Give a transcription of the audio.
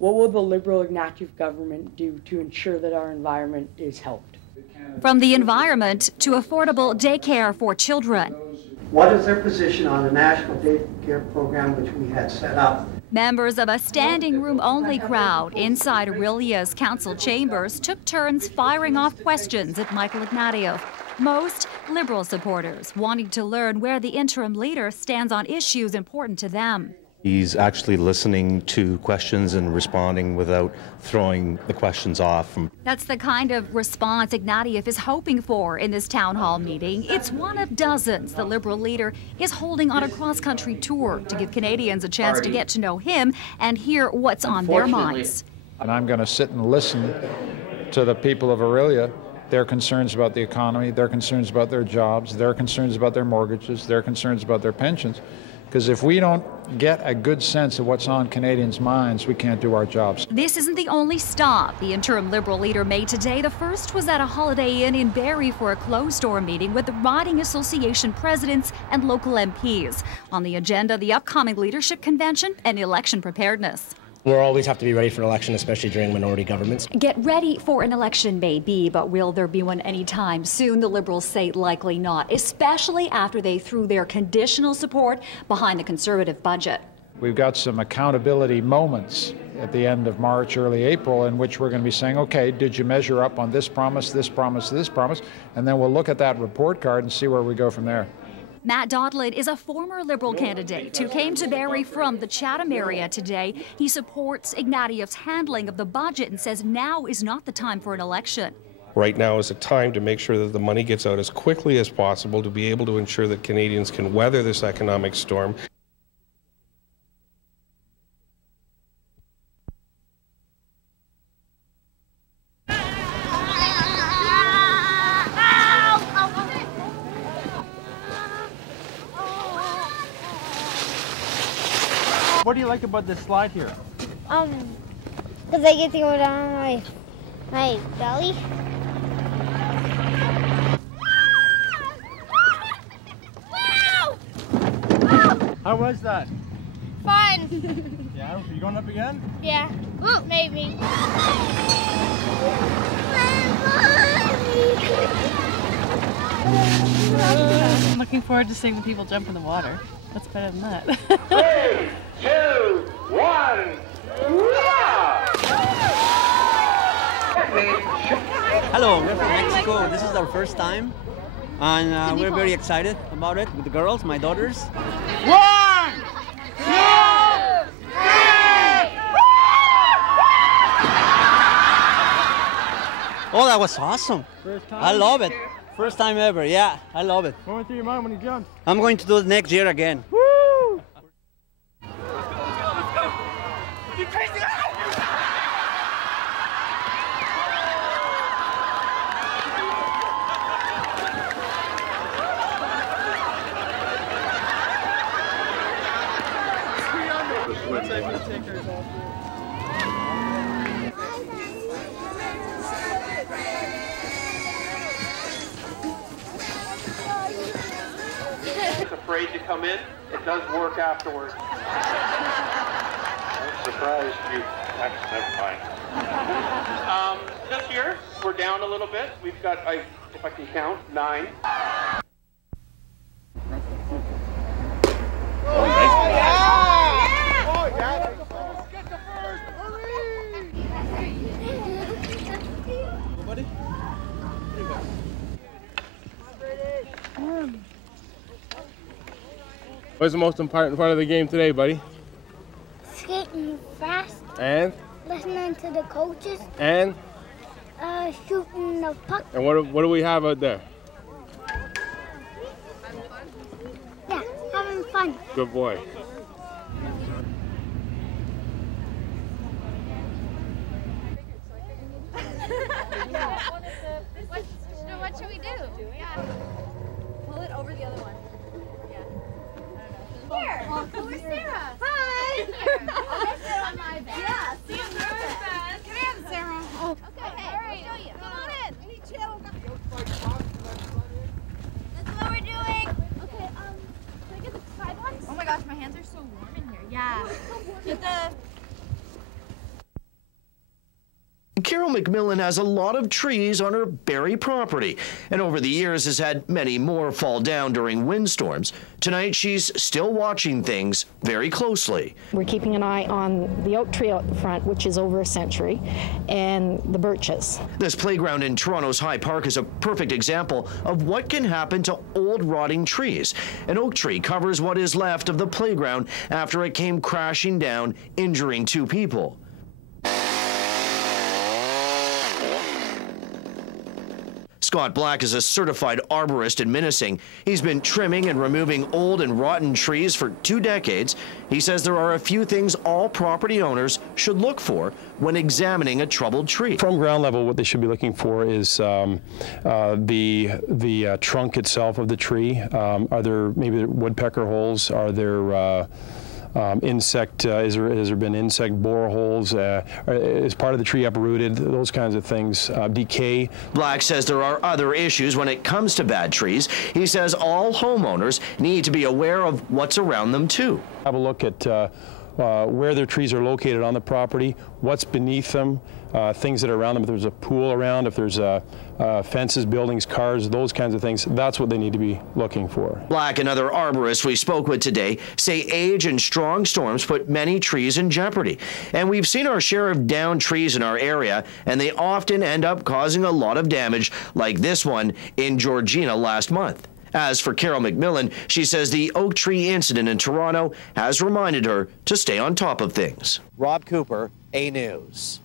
What will the Liberal Ignatieff government do to ensure that our environment is helped? From the environment to affordable daycare for children. What is their position on the national daycare program which we had set up? Members of a standing room only crowd inside Aurelia's council chambers took turns firing off questions at Michael Ignatieff. Most Liberal supporters wanting to learn where the interim leader stands on issues important to them. He's actually listening to questions and responding without throwing the questions off. That's the kind of response Ignatieff is hoping for in this town hall meeting. It's one of dozens the Liberal leader is holding on a cross-country tour to give Canadians a chance to get to know him and hear what's on their minds. And I'm going to sit and listen to the people of Aurelia, their concerns about the economy, their concerns about their jobs, their concerns about their mortgages, their concerns about their pensions. Because if we don't get a good sense of what's on Canadians' minds, we can't do our jobs. This isn't the only stop the interim Liberal leader made today. The first was at a Holiday Inn in Barrie for a closed-door meeting with the Riding Association presidents and local MPs. On the agenda, the upcoming leadership convention and election preparedness. We'll always have to be ready for an election, especially during minority governments. Get ready for an election maybe, but will there be one anytime soon? The Liberals say likely not, especially after they threw their conditional support behind the Conservative budget. We've got some accountability moments at the end of March, early April, in which we're going to be saying, okay, did you measure up on this promise, this promise, this promise? And then we'll look at that report card and see where we go from there. Matt Dodlin is a former Liberal candidate who came to Barrie from the Chatham area today. He supports Ignatieff's handling of the budget and says now is not the time for an election. Right now is a time to make sure that the money gets out as quickly as possible to be able to ensure that Canadians can weather this economic storm. What do you like about this slide here? Because I get to go down my belly. How was that? Fun. Yeah, are you going up again? Yeah, maybe. I'm looking forward to seeing the people jump in the water. That's better than that. 3, 2, 1. Hello, we're from Mexico. This is our first time, and we're very excited about it with the girls, my daughters. 1, 2, 3. Oh, that was awesome. First time? I love it. First time ever, yeah, I love it. What went through your mind when you jumped? I'm going to do it next year again. Woo! You crazy guy! Afraid to come in, it does work afterwards. I'm surprised you actually never mind. This year, we're down a little bit. We've got, if I can count, 9. Oh, yeah! Oh, yeah! Get the first! Buddy? What's the most important part of the game today, buddy? Skating fast. And? Listening to the coaches. And? Shooting the puck. And what do we have out there? Yeah, having fun. Good boy. What should we do? Yeah. Pull it over the other one. Here. Where's Sarah? Hi. Yeah. See you nervous. Come in, Sarah. Oh. Okay. All right. I'll show you. Come on in. We need chill. That's what we're doing. Okay. Can I get the tripod? Oh my gosh, my hands are Carol McMillan has a lot of trees on her Barrie property, and over the years has had many more fall down during windstorms. Tonight, she's still watching things very closely. We're keeping an eye on the oak tree out the front, which is over a century, and the birches. This playground in Toronto's High Park is a perfect example of what can happen to old rotting trees. An oak tree covers what is left of the playground after it came crashing down, injuring 2 people. Scott Black is a certified arborist in Minising. He's been trimming and removing old and rotten trees for 2 decades. He says there are a few things all property owners should look for when examining a troubled tree. From ground level, what they should be looking for is the trunk itself of the tree. Are there maybe woodpecker holes? Are there insect, has there been insect boreholes? Is part of the tree uprooted? Those kinds of things. Decay. Black says there are other issues when it comes to bad trees. He says all homeowners need to be aware of what's around them too. Have a look at where their trees are located on the property, what's beneath them, things that are around them. If there's a pool around, if there's fences, buildings, cars, those kinds of things, that's what they need to be looking for. Black and other arborists we spoke with today say age and strong storms put many trees in jeopardy. And we've seen our share of downed trees in our area, and they often end up causing a lot of damage, like this one in Georgina last month. As for Carol McMillan, she says the oak tree incident in Toronto has reminded her to stay on top of things. Rob Cooper, A News.